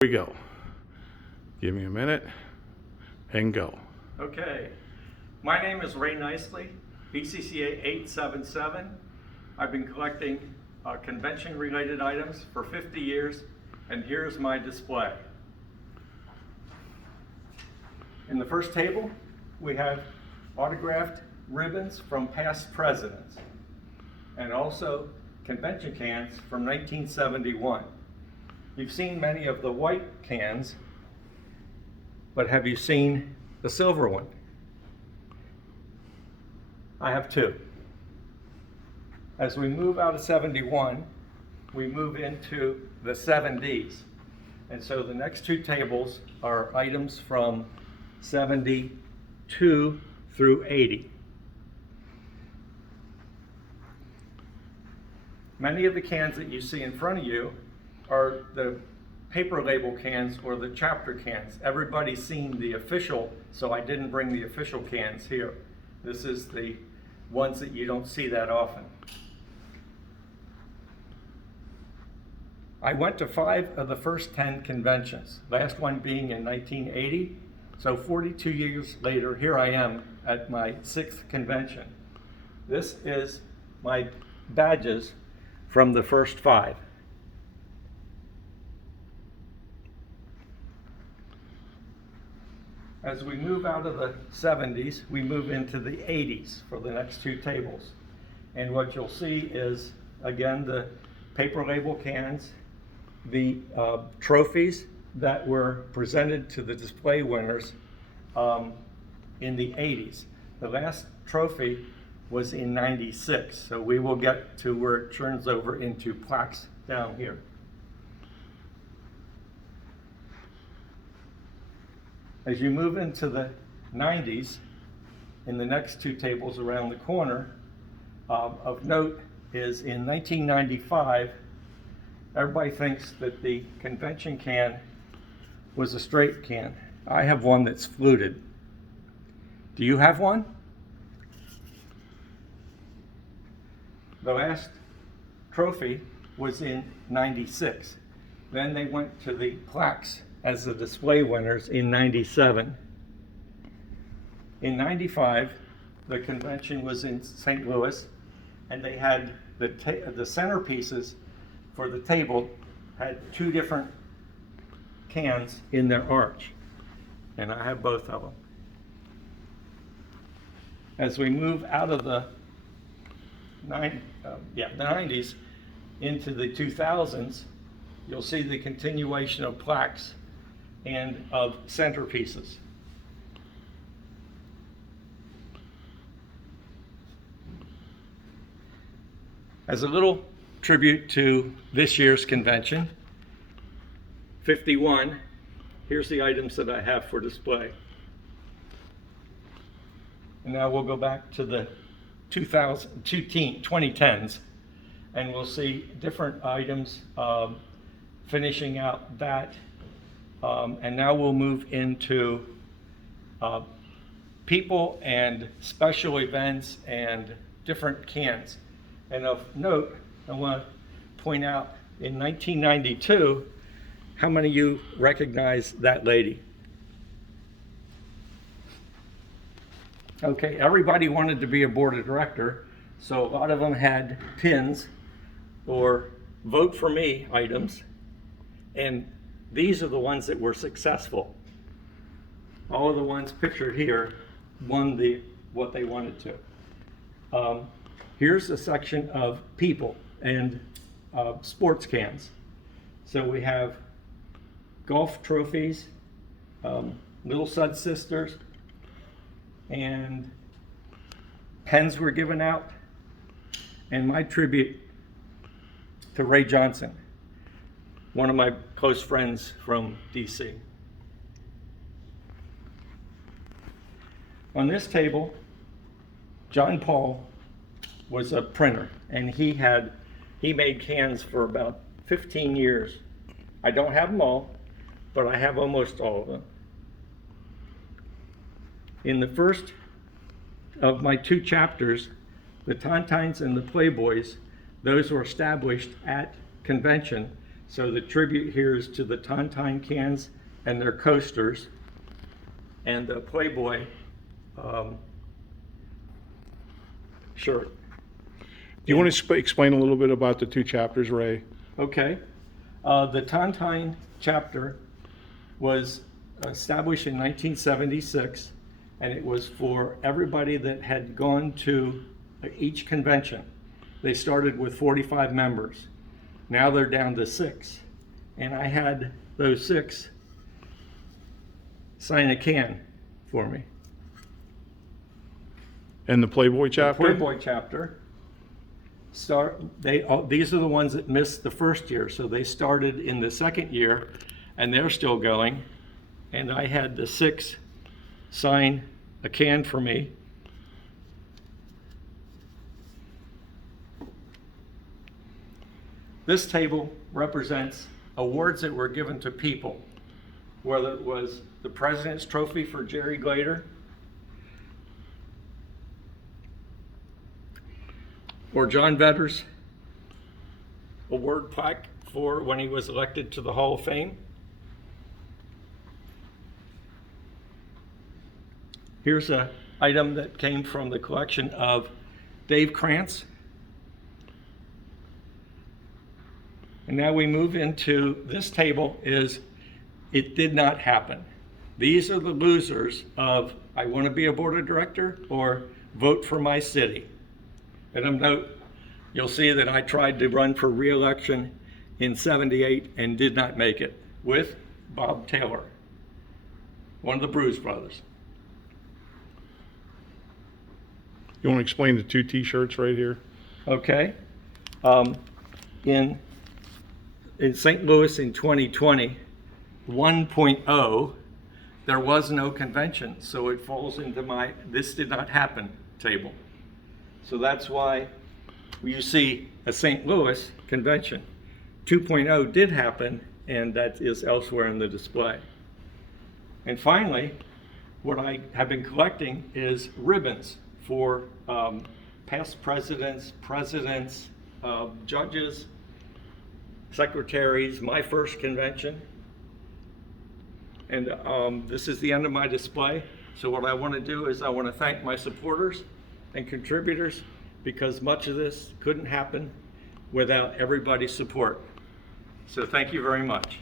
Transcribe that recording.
Here we go. Give me a minute and go. Okay, my name is Ray Nicely, BCCA 877. I've been collecting convention-related items for 50 years, and here's my display. In the first table, we have autographed ribbons from past presidents, and also convention cans from 1971. You've seen many of the white cans, but have you seen the silver one? I have two. As we move out of 71, we move into the 70s. And so the next two tables are items from 72 through 80. Many of the cans that you see in front of you are the paper label cans or the chapter cans. Everybody's seen the official, so I didn't bring the official cans here. This is the ones that you don't see that often. I went to 5 of the first 10 conventions, last one being in 1980. So 42 years later, here I am at my 6th convention. This is my badges from the first 5. As we move out of the 70s, we move into the 80s for the next two tables. And what you'll see is, again, the paper label cans, the trophies that were presented to the display winners in the 80s. The last trophy was in 96, so we will get to where it turns over into plaques down here. As you move into the 90s, in the next two tables around the corner, of note is in 1995, everybody thinks that the convention can was a straight can. I have one that's fluted. Do you have one? The last trophy was in 96. Then they went to the plaques as the display winners in 97. In 95, the convention was in St. Louis, and they had the centerpieces for the table had 2 different cans in their arch, and I have both of them. As we move out of the 90s into the 2000s, you'll see the continuation of plaques and of centerpieces. As a little tribute to this year's convention, 51, here's the items that I have for display. And now we'll go back to the 2010s, and we'll see different items finishing out that. And now we'll move into people and special events and different cans. And of note, I want to point out in 1992, how many of you recognize that lady? Okay, everybody wanted to be a board of director, so a lot of them had pins or vote for me items, and these are the ones that were successful. All of the ones pictured here won what they wanted to. Here's a section of people and sports cans. So we have golf trophies, Little Sud Sisters, and pens were given out, and my tribute to Ray Johnson, one of my close friends from DC. On this table, John Paul was a printer, and he made cans for about 15 years. I don't have them all, but I have almost all of them. In the first of my 2 chapters, the Tauntines and the Playboys, those were established at convention So the tribute here is to the Tauntaun cans and their coasters, and the Playboy shirt. Do you want to explain a little bit about the two chapters, Ray? Okay. The Tauntaun chapter was established in 1976, and it was for everybody that had gone to each convention. They started with 45 members. Now they're down to 6. And I had those 6 sign a can for me. And the Playboy chapter? Playboy chapter. These are the ones that missed the first year, so they started in the second year, and they're still going. And I had the 6 sign a can for me. This table represents awards that were given to people, whether it was the President's Trophy for Jerry Glader, or John Vedder's award plaque for when he was elected to the Hall of Fame. Here's an item that came from the collection of Dave Krantz. And now we move into this table is it did not happen. These are the losers of I want to be a board of director or vote for my city. And you'll see that I tried to run for re-election in '78 and did not make it with Bob Taylor, one of the Bruce brothers. You want to explain the two t-shirts right here? Okay. In St. Louis in 2020, 1.0, there was no convention, so it falls into my this did not happen table. So that's why you see a St. Louis convention. 2.0 did happen, and that is elsewhere in the display. And finally, what I have been collecting is ribbons for past presidents, judges, secretaries, my first convention. And this is the end of my display. So what I want to do is I want to thank my supporters and contributors, because much of this couldn't happen without everybody's support. So thank you very much.